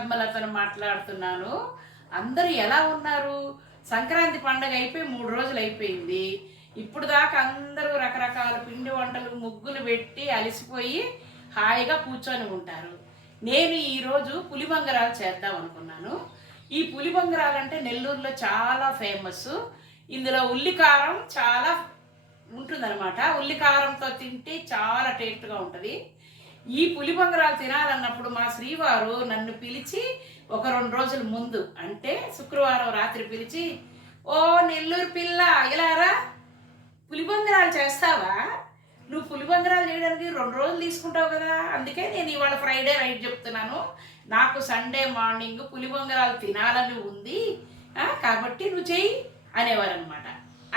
పద్మలతను మాట్లాడుతున్నాను. అందరూ ఎలా ఉన్నారు? సంక్రాంతి పండగ అయిపోయి 3 రోజులు అయిపోయింది. ఇప్పుడు దాకా అందరూ రకరకాల పిండి వంటలు, ముగ్గులు పెట్టి అలసిపోయి హాయిగా కూర్చొని ఉంటారు. నేను ఈరోజు పులిబంగరాలు చేద్దాం అనుకున్నాను. ఈ పులిబంగరాలు అంటే నెల్లూరులో చాలా ఫేమస్. ఇందులో ఉల్లికారం చాలా ఉంటుందన్నమాట. ఉల్లికారంతో తింటే చాలా టేస్ట్గా ఉంటుంది. ఈ పులిబంగరాలు తినాలన్నప్పుడు మా శ్రీవారు నన్ను పిలిచి ఒక 2 రోజుల ముందు, అంటే శుక్రవారం రాత్రి పిలిచి, ఓ నెల్లూరు పిల్ల ఇలారా, పులిబంగరాలు చేస్తావా? నువ్వు పులిబంగరాలు చేయడానికి 2 రోజులు తీసుకుంటావు కదా, అందుకే నేను ఇవాళ ఫ్రైడే నైట్ చెప్తున్నాను, నాకు సండే మార్నింగ్ పులిబంగరాలు తినాలని ఉంది, కాబట్టి నువ్వు చెయ్యి అనేవారు అనమాట.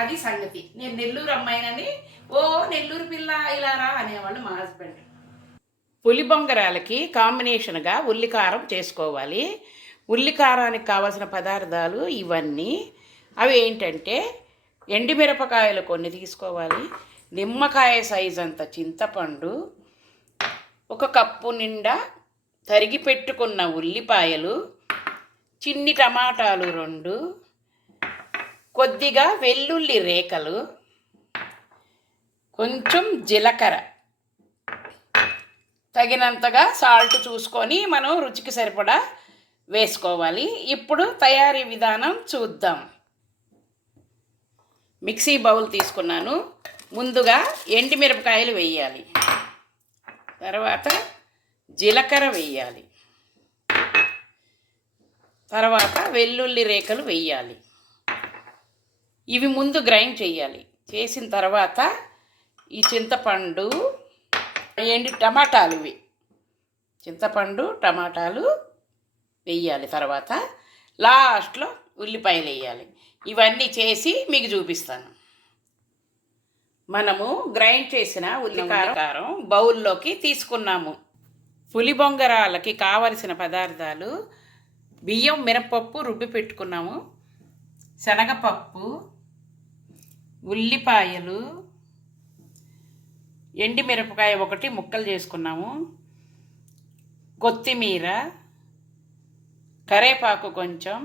అది సంగతి. నేను నెల్లూరు అమ్మాయినని ఓ నెల్లూరు పిల్ల ఇలారా అనేవాళ్ళు మా హస్బెండ్. పులిబొంగరాలకి కాంబినేషన్గా ఉల్లికారం చేసుకోవాలి. ఉల్లికారానికి కావాల్సిన పదార్థాలు ఇవన్నీ. అవి ఏంటంటే ఎండుమిరపకాయలు కొన్ని తీసుకోవాలి, నిమ్మకాయ సైజ్ అంత చింతపండు, 1 కప్పు నిండా తరిగి పెట్టుకున్న ఉల్లిపాయలు, చిన్ని టమాటాలు 2, కొద్దిగా వెల్లుల్లి రేఖలు, కొంచెం జీలకర్ర, తగినంతగా సాల్ట్ చూసుకొని మనం రుచికి సరిపడా వేసుకోవాలి. ఇప్పుడు తయారీ విధానం చూద్దాం. మిక్సీ బౌల్ తీసుకున్నాను. ముందుగా ఎండుమిరపకాయలు వేయాలి, తర్వాత జీలకర్ర వేయాలి, తర్వాత వెల్లుల్లి రేఖలు వేయాలి. ఇవి ముందు గ్రైండ్ చేయాలి. చేసిన తర్వాత ఈ చింతపండు, టమాటాలు చింతపండు టమాటాలు వేయాలి. తర్వాత లాస్ట్లో ఉల్లిపాయలు వేయాలి. ఇవన్నీ చేసి మీకు చూపిస్తాను. మనము గ్రైండ్ చేసిన ఉల్లికారం బౌల్లోకి తీసుకున్నాము. పులిబొంగరాలకి కావలసిన పదార్థాలు: బియ్యం, మినపప్పు రుబ్బి పెట్టుకున్నాము, శనగపప్పు, ఉల్లిపాయలు, ఎండుమిరపకాయ 1 ముక్కలు చేసుకున్నాము, కొత్తిమీర, కరేపాకు కొంచెం,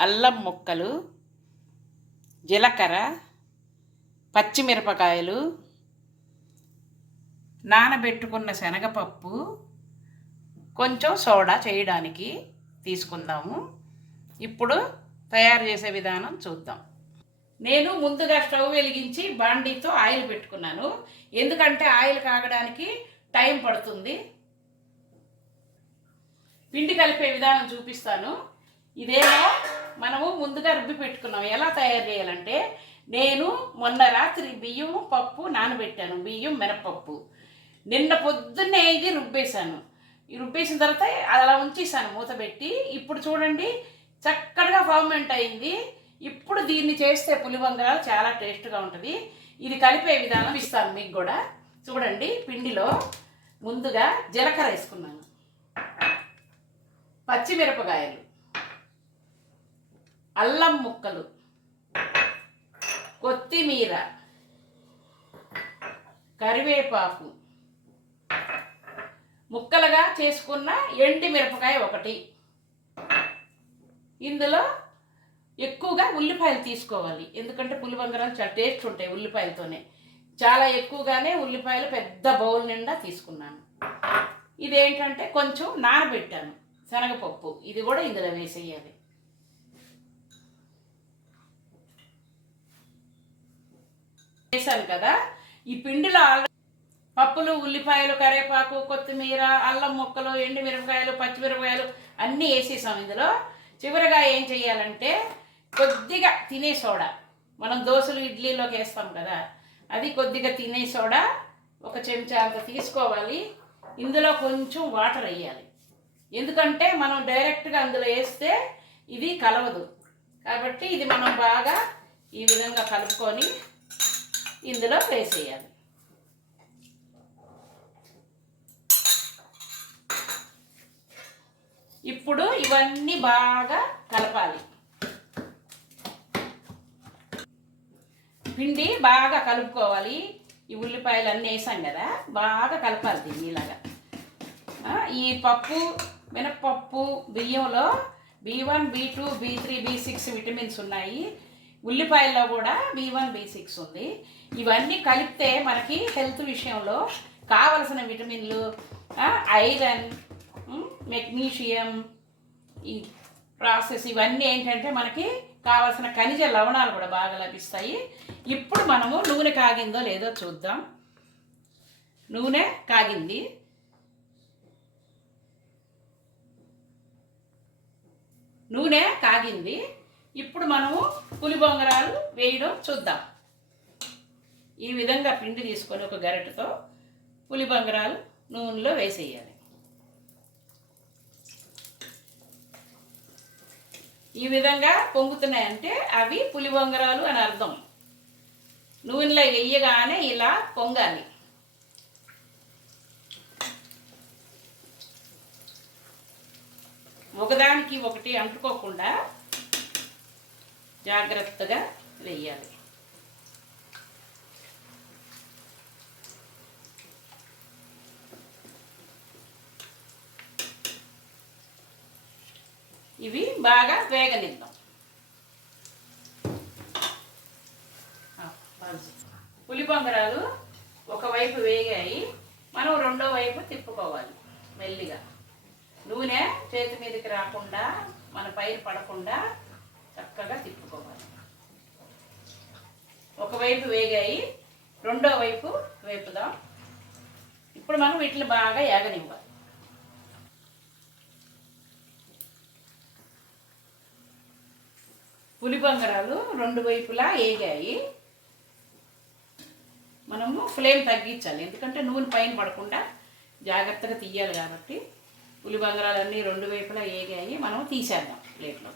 అల్లం ముక్కలు, జీలకర్ర, పచ్చిమిరపకాయలు, నానబెట్టుకున్న శనగపప్పు, కొంచెం సోడా చేయడానికి తీసుకుందాము. ఇప్పుడు తయారు చేసే విధానం చూద్దాం. నేను ముందుగా స్టవ్ వెలిగించి బాండీతో ఆయిల్ పెట్టుకున్నాను, ఎందుకంటే ఆయిల్ కాగడానికి టైం పడుతుంది. పిండి కలిపే విధానం చూపిస్తాను. ఇదేమో మనము ముందుగా రుబ్బి పెట్టుకున్నాం. ఎలా తయారు చేయాలంటే, నేను మొన్న రాత్రి బియ్యం, పప్పు నానబెట్టాను. బియ్యం, మినపప్పు నిన్న పొద్దున్నే ఇది రుబ్బేశాను. ఈ రుబ్బేసిన తర్వాత అలా ఉంచేసాను మూత పెట్టి. ఇప్పుడు చూడండి, చక్కగా ఫర్మెంట్ అయింది. ఇప్పుడు దీన్ని చేస్తే పులిబంగరాలు చాలా టేస్ట్గా ఉంటుంది. ఇది కలిపే విధానం ఇస్తాను మీకు కూడా. చూడండి, పిండిలో ముందుగా జీలకర్ర వేసుకున్నాను, పచ్చిమిరపకాయలు, అల్లం ముక్కలు, కొత్తిమీర, కరివేపాకు, ముక్కలుగా చేసుకున్న ఎండుమిరపకాయ 1. ఇందులో ఎక్కువగా ఉల్లిపాయలు తీసుకోవాలి, ఎందుకంటే పులిబంగరాలు చాలా టేస్ట్ ఉంటాయి ఉల్లిపాయలతోనే. చాలా ఎక్కువగానే ఉల్లిపాయలు పెద్ద బౌల్ నిండా తీసుకున్నాను. ఇదేంటంటే కొంచెం నానబెట్టాను శనగపప్పు, ఇది కూడా ఇందులో వేసేయాలి. వేసాను కదా. ఈ పిండిలో పప్పులు, ఉల్లిపాయలు, కరివేపాకు, కొత్తిమీర, అల్లం ముక్కలు, ఎండుమిరపకాయలు, పచ్చిమిరపకాయలు అన్నీ వేసేసాం. ఇందులో చివరిగా ఏం చేయాలంటే కొద్దిగా తినే సోడా, మనం దోశలు ఇడ్లీలోకి వేస్తాం కదా, అది కొద్దిగా తినే సోడా 1 చెంచా అంత తీసుకోవాలి. ఇందులో కొంచెం వాటర్ వేయాలి, ఎందుకంటే మనం డైరెక్ట్గా అందులో వేస్తే ఇది కలవదు. కాబట్టి ఇది మనం బాగా ఈ విధంగా కలుపుకొని ఇందులో వేసేయాలి. ఇప్పుడు ఇవన్నీ బాగా కలపాలి. పిండి బాగా కలుపుకోవాలి. ఈ ఉల్లిపాయలు అన్నీ వేసాం కదా, బాగా కలపాలి దీన్ని ఇలాగా. ఈ పప్పు మినప్పప్పు, బియ్యంలో B1, B2, B3, B6 vitamins ఉన్నాయి. ఉల్లిపాయల్లో కూడా B1, B6 ఉంది. ఇవన్నీ కలిపితే మనకి హెల్త్ విషయంలో కావలసిన విటమిన్లు, ఐరన్, మెగ్నీషియం, ఈ ప్రాసెస్ ఇవన్నీ ఏంటంటే మనకి కావలసిన ఖనిజ లవణాలు కూడా బాగా లభిస్తాయి. ఇప్పుడు మనము నూనె కాగిందో లేదో చూద్దాం. నూనె కాగింది. నూనె కాగింది. ఇప్పుడు మనము పులి బొంగరాలు వేయడం చూద్దాం. ఈ విధంగా పిండి తీసుకొని ఒక గరిటెతో పులి బొంగరాలు నూనెలో వేసేయాలి. ఈ విధంగా పొంగుతున్నాయంటే అవి పులి బొంగరాలు అని అర్థం. నూనెలో వేయగానే ఇలా పొంగాలి. ఒకదానికి ఒకటి అంటుకోకుండా జాగ్రత్తగా వేయాలి. ఇవి బాగా వేగనిద్దాం. పులి బొంగరాలు ఒకవైపు వేగాయి. మనం రెండో వైపు తిప్పుకోవాలి మెల్లిగా. నూనె చేతి మీదకి రాకుండా, మన పైరు పడకుండా చక్కగా తిప్పుకోవాలి. ఒకవైపు వేగాయి, రెండో వైపు వేపుదాం. ఇప్పుడు మనం వీటిని బాగా ఏగనివ్వాలి. పులి బొంగరాలు రెండు వైపులా వేగాయి. మనము ఫ్లేమ్ తగ్గించాలి, ఎందుకంటే నూనె పైన పడకుండా జాగ్రత్తగా తీయాలి కాబట్టి. పులి బొంగరాలన్నీ రెండు వైపులా వేగాయి. మనం తీసేద్దాం ప్లేట్లో.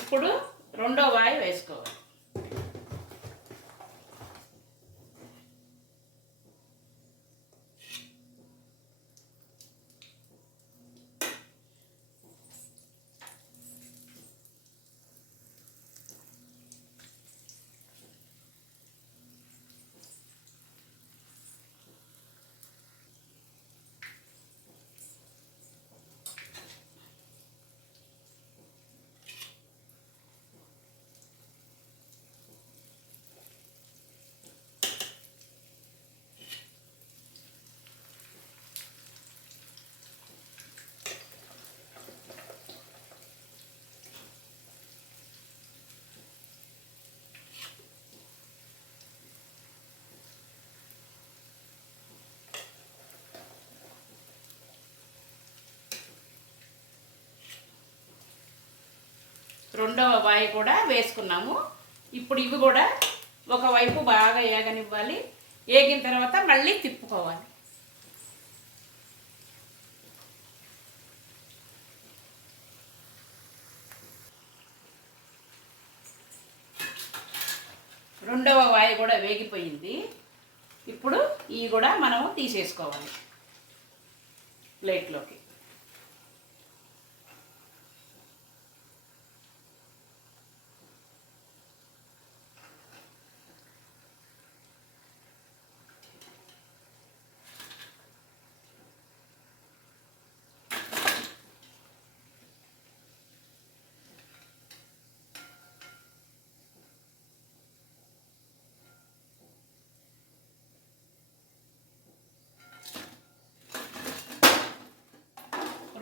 ఇప్పుడు రెండో వాయి వేసుకోవాలి. రెండవ వాయి కూడా వేసుకున్నాము. ఇప్పుడు ఇవి కూడా ఒకవైపు బాగా ఏగనివ్వాలి. ఏగిన తర్వాత మళ్ళీ తిప్పుకోవాలి. రెండవ వాయి కూడా వేగిపోయింది. ఇప్పుడు ఇవి కూడా మనము తీసేసుకోవాలి ప్లేట్లోకి.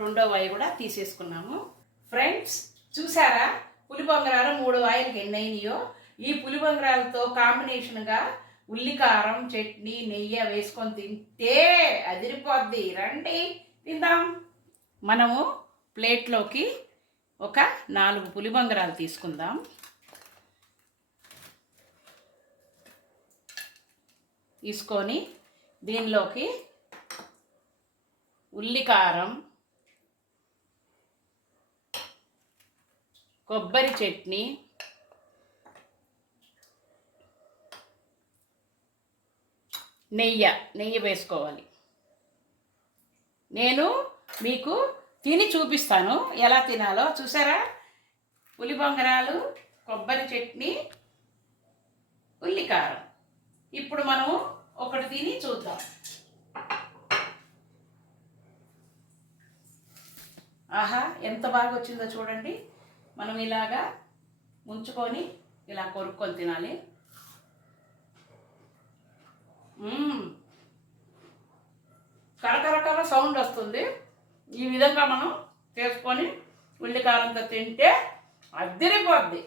రెండో వాయి కూడా తీసేసుకున్నాము. ఫ్రెండ్స్ చూసారా పులి బొంగరాలు 3 వాయిలకి ఎన్ని అయినాయో. ఈ పులి బొంగరాలతో కాంబినేషన్గా ఉల్లికారం, చట్నీ, నెయ్యి వేసుకొని తింటే అదిరిపోద్ది. రండి తిందాం. మనము ప్లేట్లోకి ఒక 4 పులి బొంగరాలు తీసుకుందాం. తీసుకొని దీనిలోకి ఉల్లికారం, కొబ్బరి చట్నీ, నెయ్యి వేసుకోవాలి. నేను మీకు తిని చూపిస్తాను ఎలా తినాలో. చూసారా, ఉల్లి బొంగరాలు, కొబ్బరి చట్నీ, ఉల్లికారం. ఇప్పుడు మనము ఒకటి తిని చూద్దాం. ఆహా, ఎంత బాగా వచ్చిందో చూడండి. మనం ఇలాగా ముంచుకొని ఇలా కొరుక్కొని తినాలి. కరకరకర సౌండ్ వస్తుంది. ఈ విధంగా మనం చేసుకొని ఉల్లికారంతో తింటే అదిరిపోద్ది.